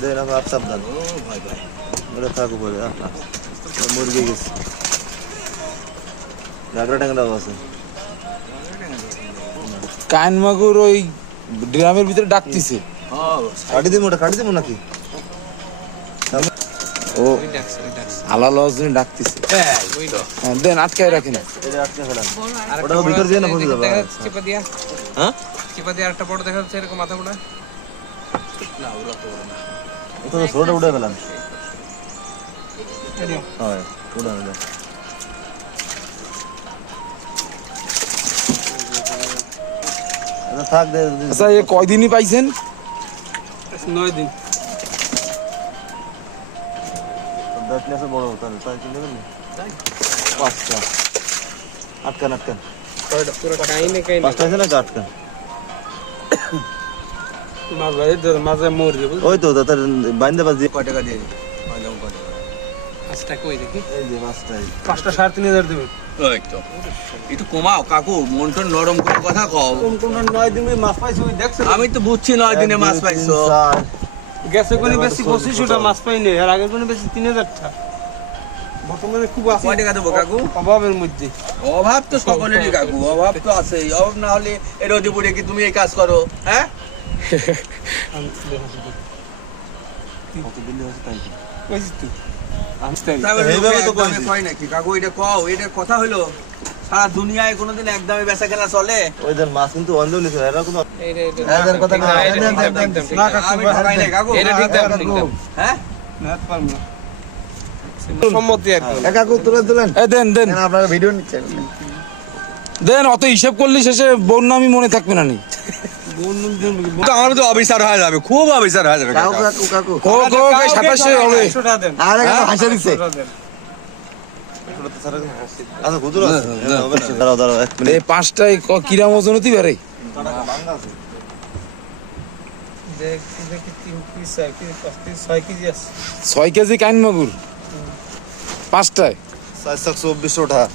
দেন up সাবধান ওটা থাকো বলে মুরগি গেছে। গাগরা ট্যাংরাও আছে। কান মাগুর ওই ড্রামের ভিতরে ডাকতিছে। কাটি দিব ওটা কাটি দিব নাকি? ও আলা লজনে ডাকতিছে। হ্যাঁ, দেন আটকায় রাখেন। এটা আটকে ফেলাম ওটা ভিতর দিয়ে না বুঝতে পারবে চিপা দিয়া। হ্যাঁ? চিপা দিয়া একটা বড় দেখা যাচ্ছে এরকম মাথা গুলা এটা তো ছোটটা উঠে ফেলাম হয় উড়ান উড়ান আচ্ছা থাক দে দে- আচ্ছা এ কয়দিনই পাইছেন? নয় দিন। দশ ক্লাসে বড় হতো তাই চিন্তা করলি পাঁচটা আটকান আটকান কয়টা পুরো কাহিনী কাহিনী পাঁচটা আছে না আটকান মাঝে মাঝে মরবে ওই তো তার বাইন্দে বাজ দিয়ে কয় টাকা দিয়ে পাঁচটা কই দেখি এই যে পাঁচটাই পাঁচটা সাড়ে তিন হাজার দেবে একটু কমাও কাকু টন নরম করে কথা কও কোন নয় দিন মাছ পাইছি দেখছে আমি তো বুঝছি নয় দিনে মাছ পাইছো। গেছে কোনে বেশি পঁচিশশোটা। মাছ পাইনি আর আগের কোনে বেশি তিন হাজারটা বর্তমানে খুব আছে। কয় টাকা দেবো কাকু? অভাবের মধ্যে। অভাব তো সকলেরই কাকু অভাব তো আছেই। অভাব না হলে এ রোদে পড়ে কি তুমি এই কাজ করো হ্যাঁ? কথা হইল সারা দুনিয়ায় কোনোদিন এক দামে বেচা কেনা চলে। ওই দেন মাছ কিন্তু অন্ধ নিছে এরা কোনো দেন। আমি। হ্যাঁ? অত হিসাব করলে শেষে বোন নামই মনে থাকবে না নি। তো আমার তো অবিচার হয়ে যাবে খুব অবিচার হয়ে যাবে সাতাশে হবে আরে হাসা দিচ্ছে পাঁচটায় কিরাম ওজন হতে পারে? কেজি ছয় কেজি কান মাগুর। পাঁচটায়? চব্বিশ চব্বিশশো টাকা